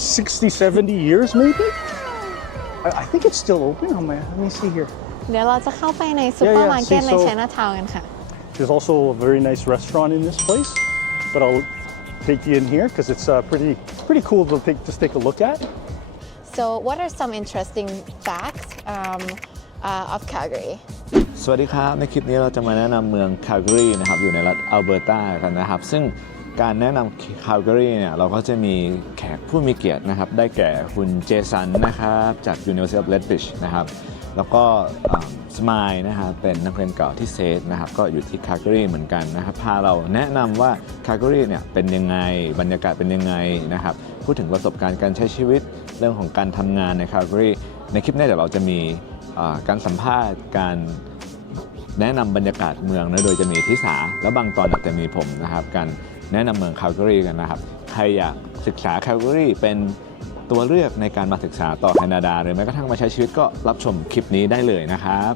60, 70 years maybe? I think it's still open. Let me see here. เดี๋ยวเราจะเข้าไปในซุปเปอร์มาร์เก็ตใน Chinatown กันค่ะ There's also a very nice restaurant in this place, but I'll take you in here because it's pretty cool to just take a look at. So what are some interesting facts of Calgary สวัสดีครับในคลิปนี้เราจะมาแนะนำเมือง Calgary นะครับอยู่ในรัฐ Alberta กันนะครับซึ่งการแนะนำ Calgary เนี่ยเราก็จะมีแขกผู้มีเกียรตินะครับได้แก่คุณเจสันนะครับจาก University of Lethbridge นะครับแล้วก็สมายนะครับเป็นนักเรียนเก่าที่เซสนะครับก็อยู่ที่ Calgary เหมือนกันนะครับพาเราแนะนำว่า Calgary เนี่ยเป็นยังไงบรรยากาศเป็นยังไงนะครับพูดถึงประสบการณ์การใช้ชีวิตเรื่องของการทำงานใน Calgary ในคลิปนี้เดี๋ยวเราจะมีการสัมภาษณ์การแนะนำบรรยากาศเมืองนะโดยจะมีทิสาและบางตอนอาจจะมีผมนะครับการแนะนำเมือง Calgary กันนะครับใครอยากศึกษา Calgary เป็นตัวเลือกในการมาศึกษาต่อแคนาดาหรือแม้กระทั่งมาใช้ชีวิตก็รับชมคลิปนี้ได้เลยนะครับ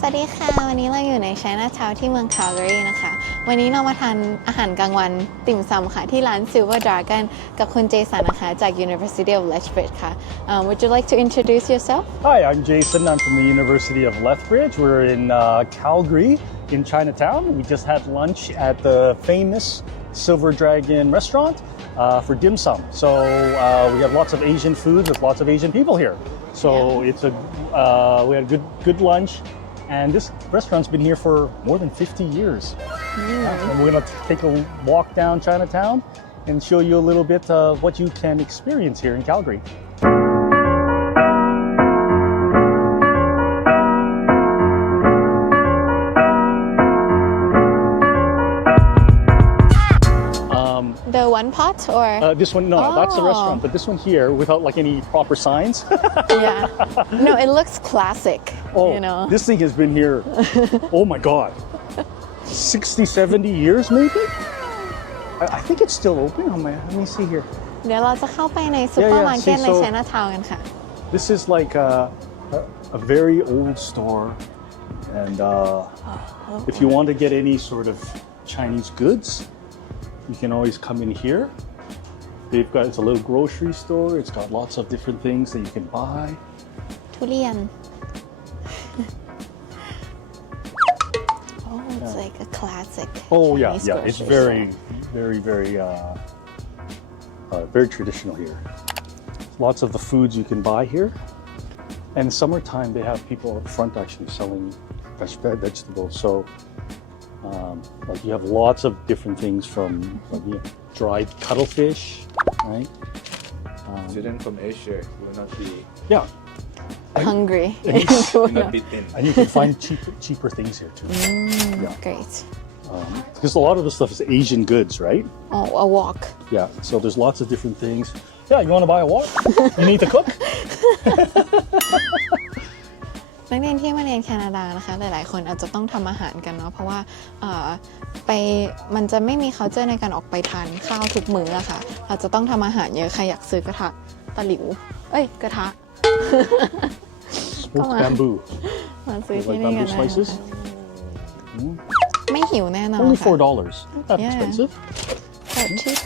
สวัสดีค่ะวันนี้เราอยู่ใน Chinatown ที่เมือง Calgary นะคะวันนี้เรามาทานอาหารกลางวันติ่มซำค่ะที่ร้าน Silver Dragon กับคุณเจสันนะคะจาก University of Lethbridge ค่ะ Would you like to introduce yourself? Hi, I'm Jason. I'm from the University of Lethbridge. We're in Calgary in Chinatown. We just had lunch at the famous Silver Dragon restaurant for dim sum. So we have lots of Asian food with lots of Asian people here. So it's we had a good lunch. And this restaurant's been here for more than 50 years. And we're going to take a walk down Chinatown and show you a little bit of what you can experience here in Calgary. The one pot or? This one, no, that's the restaurant. But this one here, without like any proper signs. Yeah. No, it looks classic. Oh, you know. This thing has been here, oh my God, 60, 70 years maybe? I think it's still open. Let me see here. เดี๋ยวเราจะเข้าไปในซุปเปอร์มาร์เก็ตใน Chinatown กันค่ะ This is like a very old store. And if you want to get any sort of Chinese goods, you can always come in here. It's a little grocery store. It's got lots of different things that you can buy. ทุเรียน Oh, it's like a classic. Oh yeah, Chinese yeah. It's grocery very, very traditional here. Lots of the foods you can buy here. And summertime, they have people up front actually selling vegetables. So, like you have lots of different things from dried cuttlefish, right? Student from Asia will not be hungry. And you can find cheaper things here too. Great. Because a lot of the stuff is Asian goods, right? Oh, a walk. Yeah, so there's lots of different things. Yeah, you want to buy a walk? You need to cook? นักเรียนที่มาเรียนแคนาดานะคะหลายๆคนอาจจะต้องทำอาหารกันเนาะเพราะว่ามันจะไม่มี culture ในการออกไปทานข้าวทุกมื้ออะค่ะเราจะต้องทำอาหารเยอะใครอยากซื้อกระทะตะหลิวกระทะ Smoked bamboo. มาซื้อ Like ที่นี่กัน bamboo ได้ slices? ไม่หิวแน่นอน Only ค่ะ $4. Not expensive. But cheap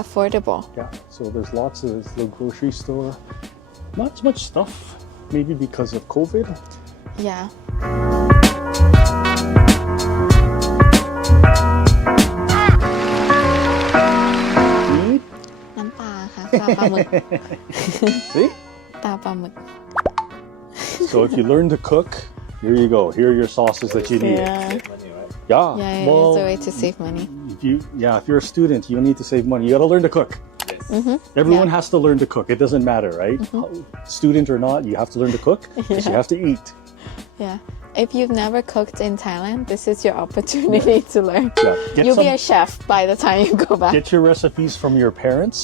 affordable Yeah, so there's lots of this little grocery store. Not so much stuff, maybe because of COVID. yeah น้ำปลาค่ะตาปลาหมึก See? ตาปลาหมึก So if you learn to cook, here you go. Here are your sauces that you need. Yeah. Yeah, Well, it's a way to save money. If you're a student, you need to save money. You got to learn to cook. Everyone has to learn to cook. It doesn't matter, right? Student or not, you have to learn to cook because you have to eat. Yeah. If you've never cooked in Thailand, this is your opportunity to learn. Yeah. You'll be a chef by the time you go back. Get your recipes from your parents,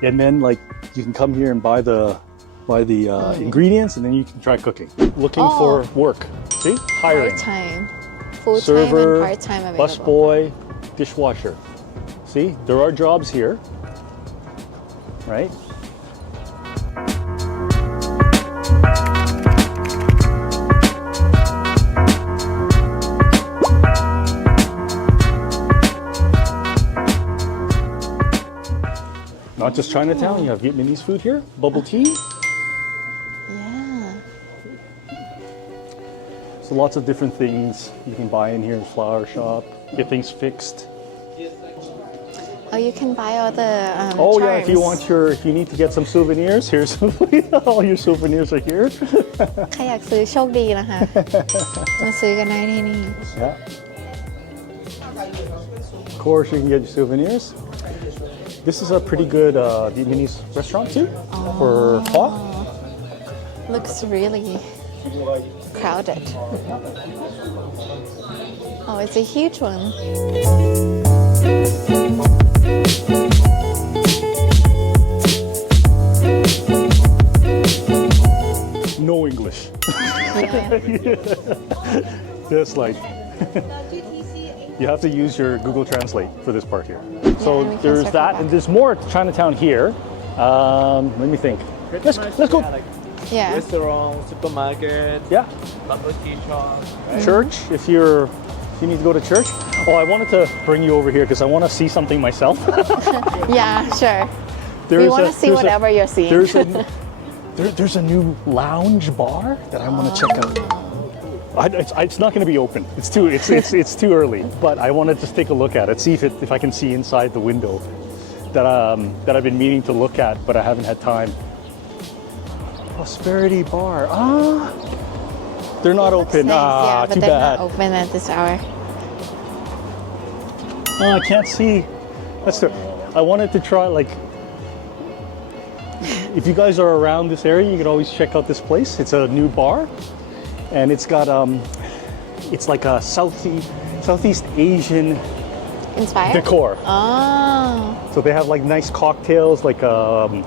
and then like you can come here and buy the ingredients, and then you can try cooking. Looking for work. See, hiring. Part-time, full-time Server, and part-time available. busboy, dishwasher. See, there are jobs here, right? not just Chinatown. You have Vietnamese food here, bubble tea. Yeah. So lots of different things you can buy in here in flower shop. Get things fixed. Oh, you can buy all the Oh yeah, charms. if you need to get some souvenirs, here's all your souvenirs are here. ใครอยากซื้อโชคดีนะคะ มาซื้อกันได้ที่นี่ Yeah. Of course, you can get your souvenirs. This is a pretty good Vietnamese restaurant too for pho. Looks really crowded. Oh, it's a huge one. No English. Yeah. Just like you have to use your Google Translate for this part here. So and we can there's circle that, back. and there's more Chinatown here. Let me think. Let's go. Yeah. Restaurant, supermarket, Yeah, bubble tea shop. church. If you need to go to church. Oh, I wanted to bring you over here because I want to see something myself. Yeah, sure. We There's want a- to see there's a- whatever you're seeing. There's a new lounge bar that I want to check out. It's not going to be open. It's too early. But I want to just take a look at it, see if I can see inside the window that I've been meaning to look at, but I haven't had time. Prosperity Bar. They're not Looks open. nice, yeah, but Too they're bad. not open at this hour. I can't see. I wanted to try like. If you guys are around this area, you can always check out this place. It's a new bar, and it's got it's like a Southeast Asian Inspired? decor. Oh. So they have like nice cocktails, like kind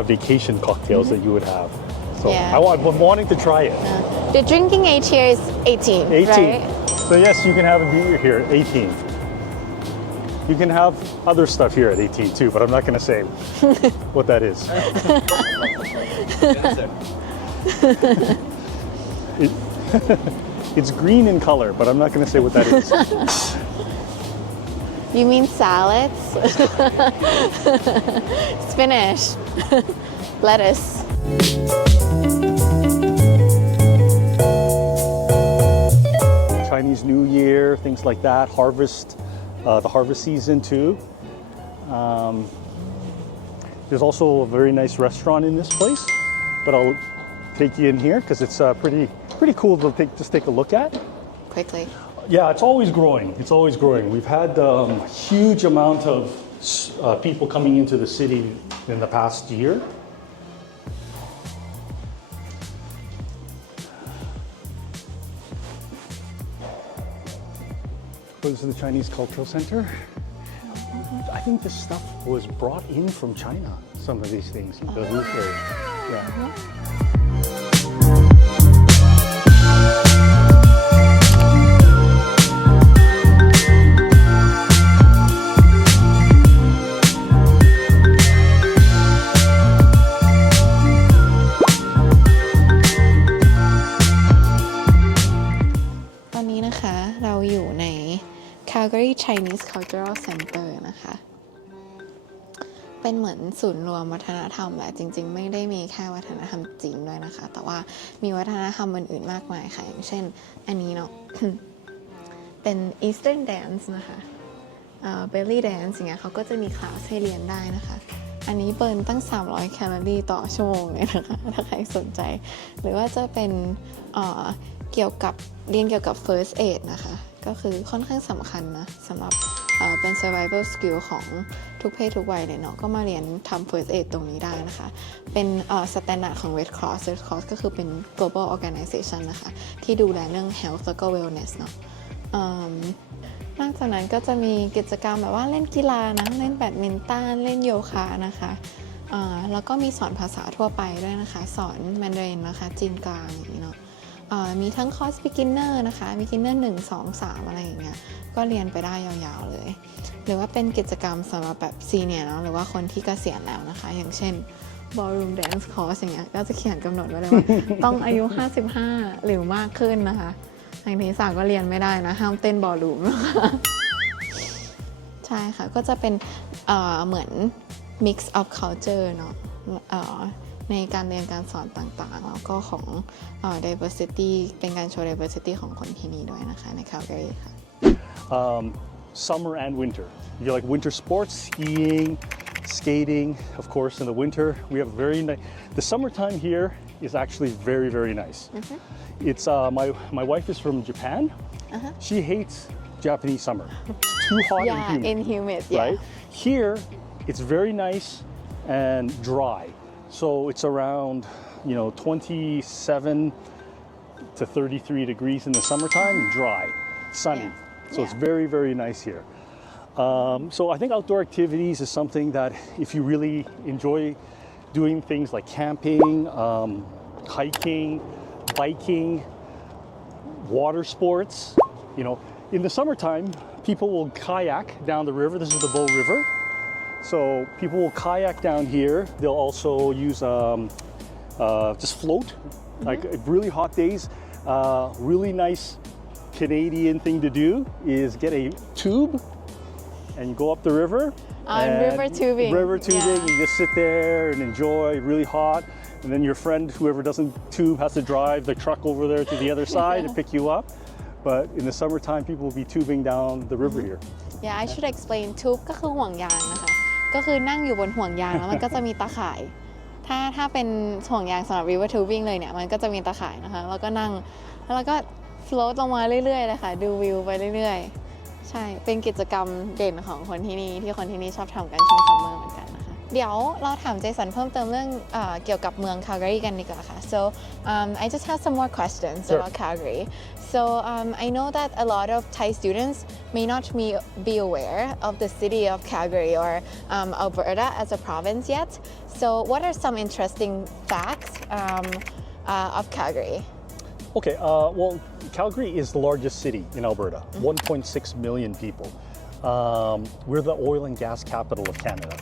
of vacation cocktails that you would have. So Yeah. I'm wanting to try it. The drinking age here is 18, 18. right? So yes, you can have a beer here at 18. You can have other stuff here at 18 too, but I'm not going to say what that is. It's green in color, but I'm not going to say what that is. You mean salads? Spinach. Lettuce. Chinese New Year, things like that. Harvest, the harvest season too. There's also a very nice restaurant in this place, but I'll take you in here because it's pretty cool to just take a look at. Quickly. Yeah, it's always growing. It's always growing. We've had a huge amount of people coming into the city in the past year. This is the Chinese Cultural Center. I think this stuff was brought in from China, some of these things, the roof area. Yeah. Calgary Chinese Cultural Center นะคะ เป็นเหมือนศูนย์รวมวัฒนธรรมแหละจริงๆไม่ได้มีแค่วัฒนธรรมจีนด้วยนะคะแต่ว่ามีวัฒนธรรมอื่นๆมากมายค่ะอย่างเช่นอันนี้เนาะ เป็น Eastern Dance นะคะBelly Dance อย่างเงี้ยเขาก็จะมีคลาสให้เรียนได้นะคะอันนี้เบิร์นตั้ง300 แคลอรี่ต่อชั่วโมงเลยนะคะถ้าใครสนใจหรือว่าจะเป็นเกี่ยวกับเรียนเกี่ยวกับ First Aid นะคะก็คือค่อนข้างสำคัญนะสำหรับเป็น survival skill ของทุกเพศทุกวัยเลยเนาะก็มาเรียนทำ first aid ตรงนี้ได้นะคะเป็นstandard ของ Red Cross ก็คือเป็น global organization นะคะที่ดูแลเรื่อง health แล้วก็ wellness เนาะนอกจากนั้นก็จะมีกิจกรรมแบบว่าเล่นกีฬานะเล่นแบดมินตันเล่นโยคะนะคะแล้วก็มีสอนภาษาทั่วไปด้วยนะคะสอนแมนดารินนะคะจีนกลางอย่างนี้เนาะมีทั้งคอร์ส beginner นะคะ beginner 1 2 3 อะไรอย่างเงี้ยก็เรียนไปได้ยาวๆเลยหรือว่าเป็นกิจกรรมสำหรับแบบ senior เนาะหรือว่าคนที่เกษียณแล้วนะคะอย่างเช่น ballroom dance course อย่างเงี้ยก็จะเขียนกำหนดไว้เลยว่า ต้องอายุ55หรือมากขึ้นนะคะทางที่สาวก็เรียนไม่ได้นะห้ามเต้น ballroom นะคะ ใช่ค่ะก็จะเป็นเหมือน mix of culture เนาะในการเรียนการสอนต่างๆแล้วก็ของdiversity เป็นการโชว์ diversity ของคนที่นี่ด้วยนะคะใน Calgary ค่ะ Summer and winter. You like winter sports, skiing, skating. Of course, in the winter we have very nice. The summertime here is actually very, very nice. It's my wife is from Japan. She hates Japanese summer. It's too hot and humid. and humid. Right? Here, it's very nice and dry. So it's around 27 to 33 degrees in the summertime, dry, sunny. So it's very, very nice here. So I think outdoor activities is something that if you really enjoy doing things like camping, hiking, biking, water sports, in the summertime, people will kayak down the river. This is the Bow River. So people will kayak down here. They'll also use just float, like really hot days. Really nice Canadian thing to do is get a tube and go up the river. River tubing. River tubing. You just sit there and enjoy. Really hot. And then your friend, whoever doesn't tube, has to drive the truck over there to the other side to pick you up. But in the summertime, people will be tubing down the river here. Yeah, I should explain. Tube ก็คือห่วงยางนะคะก็คือนั่งอยู่บนห่วงยางแล้วมันก็จะมีตาข่ายถ้าเป็นห่วงยางสำหรับ river tubing เลยเนี่ยมันก็จะมีตาข่ายนะคะแล้วก็นั่งแล้วก็ float ลงมาเรื่อยๆเลยค่ะดูวิวไปเรื่อยๆใช่เป็นกิจกรรมเด่นของคนที่นี่ที่คนที่นี่ชอบทำกันช่วงซัมเมอร์เหมือนกันนะคะเดี๋ยวเราถามเจสันเพิ่มเติมเรื่องเกี่ยวกับเมือง Calgary กันดีกว่าค่ะ so I just have some more questions about Calgary so I know that a lot of Thai students may not be aware of the city of Calgary or Alberta as a province yet so what are some interesting facts of Calgary Okay, well, Calgary is the largest city in Alberta, 1.6 million people. We're the oil and gas capital of Canada.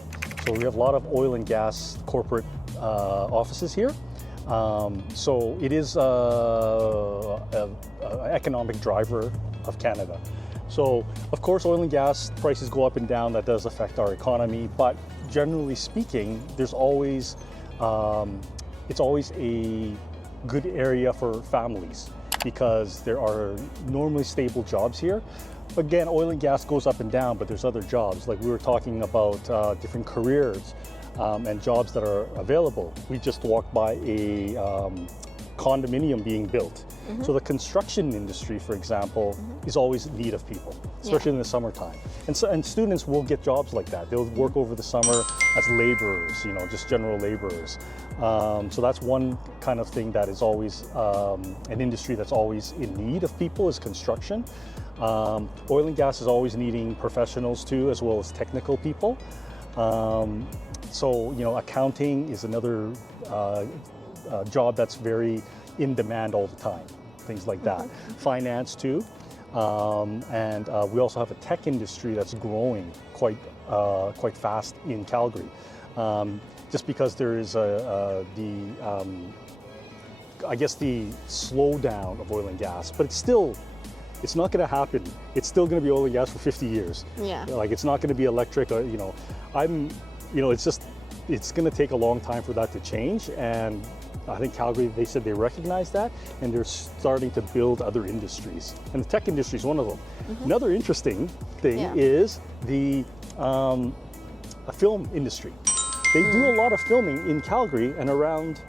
So we have a lot of oil and gas corporate offices here. So it is an economic driver of Canada. So of course, oil and gas prices go up and down. That does affect our economy. But generally speaking, there's always, it's always a good area for families because there are normally stable jobs here. Again, oil and gas goes up and down, but there's other jobs. Like we were talking about different careers and jobs that are available. We just walked by a condominium being built. So the construction industry, for example, is always in need of people, especially in the summertime. And students will get jobs like that. They'll work over the summer as laborers, just general laborers. So that's one kind of thing that is always an industry that's always in need of people is construction. Oil and gas is always needing professionals too, as well as technical people. So accounting is another job that's very in demand all the time. Things like that. Finance too. And we also have a tech industry that's growing quite fast in Calgary. Just because there is I guess the slowdown of oil and gas, but it's not going to happen. It's still going to be oil and gas for 50 years. Yeah. Like it's not going to be electric. It's going to take a long time for that to change. And I think Calgary, they said they recognize that, and they're starting to build other industries. And the tech industry is one of them. Another interesting thing is the film industry. They do a lot of filming in Calgary and around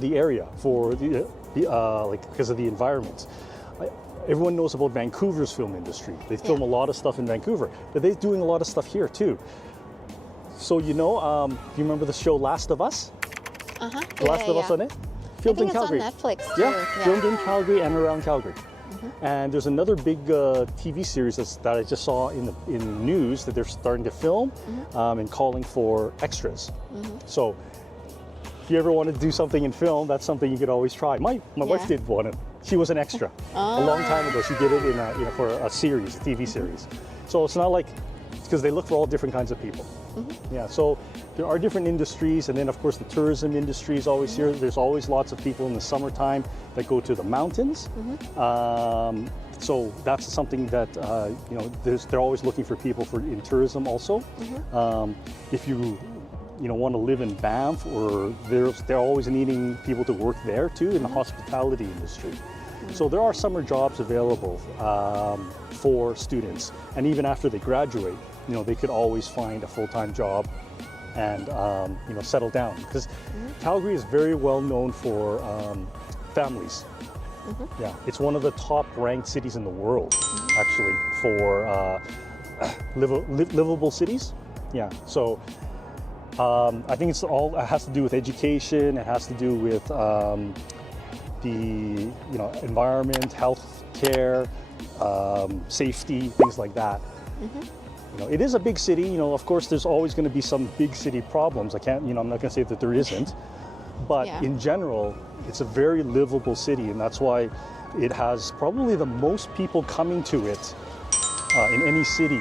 the area for because of the environment. Everyone knows about Vancouver's film industry. They film a lot of stuff in Vancouver, but they're doing a lot of stuff here too. So do you remember the show Last of Us? Last of Us on it? Filmed in Calgary. I think it's on Netflix too. Yeah, filmed in Calgary and around Calgary. And there's another big TV series that I just saw in the news that they're starting to film and calling for extras. So if you ever want to do something in film, that's something you could always try. My wife did one. She was an extra a long time ago. She did it in for a series, a TV series. So it's not like because they look for all different kinds of people. Yeah, so there are different industries, and then of course the tourism industry is always here. There's always lots of people in the summertime that go to the mountains. So that's something that they're always looking for people in tourism also. If you want to live in Banff, or they're always needing people to work there too in the hospitality industry. So there are summer jobs available for students, and even after they graduate, they could always find a full-time job and settle down, because Calgary is very well known for families. Yeah, it's one of the top-ranked cities in the world, actually, for livable cities. Yeah, so I think it has to do with education. It has to do with the environment, health care, safety, things like that. It is a big city. Of course, there's always going to be some big city problems. I'm not going to say that there isn't, but in general, it's a very livable city, and that's why it has probably the most people coming to it in any city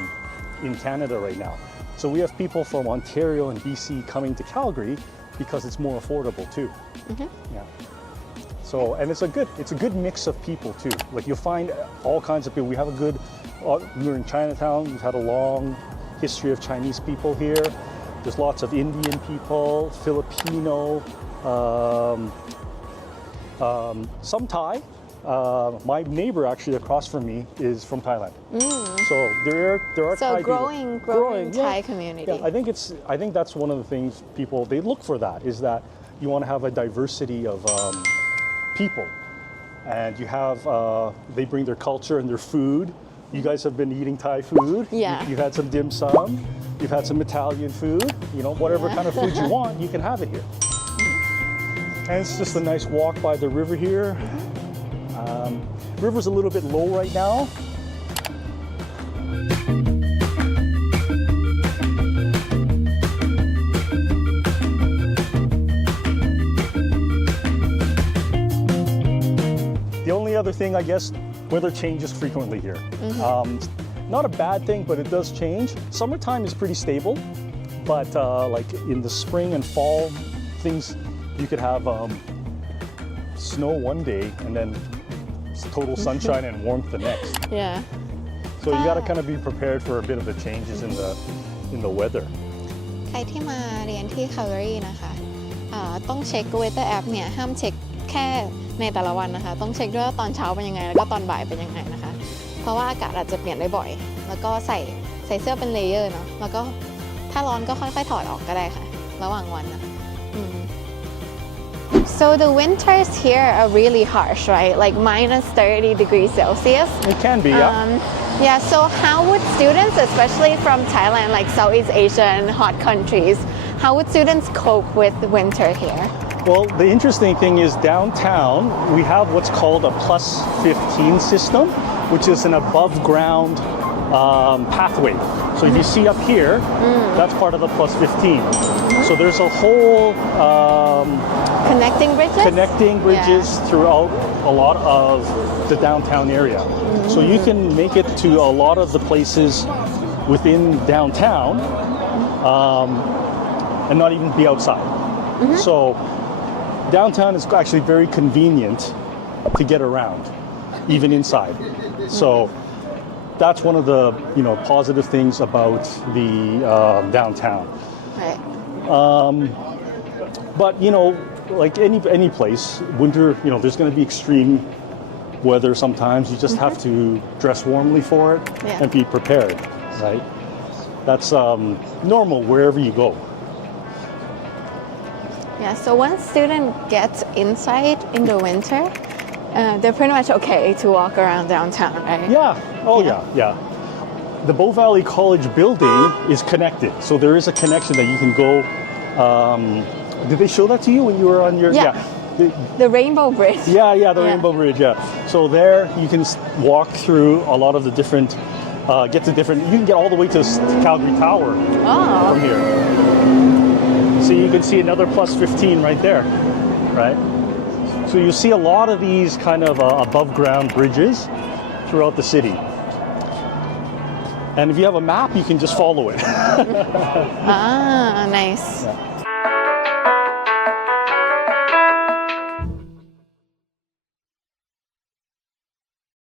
in Canada right now. So we have people from Ontario and BC coming to Calgary because it's more affordable too. Yeah. So, and it's a good mix of people too. Like you'll find all kinds of people. We we're in Chinatown. We've had a long history of Chinese people here. There's lots of Indian people, Filipino, some Thai. My neighbor actually across from me is from Thailand. So there are So Thai growing Thai community. Yeah, I think that's one of the things they look for, that is that you want to have a diversity of people, and they bring their culture and their food. You guys have been eating Thai food. Yeah. You've had some dim sum. You've had some Italian food. Whatever kind of food you want, you can have it here. And it's just a nice walk by the river here. River's a little bit low right now. The only other thing, I guess, weather changes frequently here. Not a bad thing, but it does change. Summertime is pretty stable, but like in the spring and fall, you could have snow one day and then total sunshine and warmth the next. Yeah. So you got to kind of be prepared for a bit of the changes in the weather. ใครที่มาเรียนที่ Calgary นะคะต้องเช็ค Weather App เนี่ยห้ามเช็คแค่ในแต่ละวันนะคะต้องเช็คด้วยว่าตอนเช้าเป็นยังไงแล้วก็ตอนบ่ายเป็นยังไงนะคะเพราะว่าอากาศอาจจะเปลี่ยนได้บ่อยแล้วก็ใส่เสื้อเป็นเลเยอร์เนาะแล้วก็ถ้าร้อนก็ค่อยๆถอดออกก็ได้ค่ะระหว่างวันนะSo the winters here are really harsh, right? Like minus 30 degrees Celsius. It can be, yeah. Yeah, so how would students, especially from Thailand, like Southeast Asia and hot countries, how would students cope with winter here? Well, the interesting thing is downtown, we have what's called a plus 15 system, which is an above ground pathway. So if you see up here, that's part of the plus 15. So there's a whole connecting bridges throughout a lot of the downtown area. So you can make it to a lot of the places within downtown and not even be outside. So downtown is actually very convenient to get around, even inside. So that's one of the positive things about the downtown. Right. But like any place, winter, there's going to be extreme weather sometimes. You just have to dress warmly for it and be prepared, right? That's normal wherever you go. Yeah, so once students get inside in the winter, they're pretty much okay to walk around downtown, right? Yeah. Oh, yeah. The Bow Valley College building is connected. So there is a connection that you can go. Did they show that to you when you were on your... Yeah. The Rainbow Bridge. Yeah, the Rainbow Bridge, yeah. So there you can walk through a lot of the different... you can get all the way to Calgary Tower from here. So you can see another plus 15 right there, right? So you see a lot of these kind of above ground bridges throughout the city. And if you have a map, you can just follow it. Ah, nice. Yeah.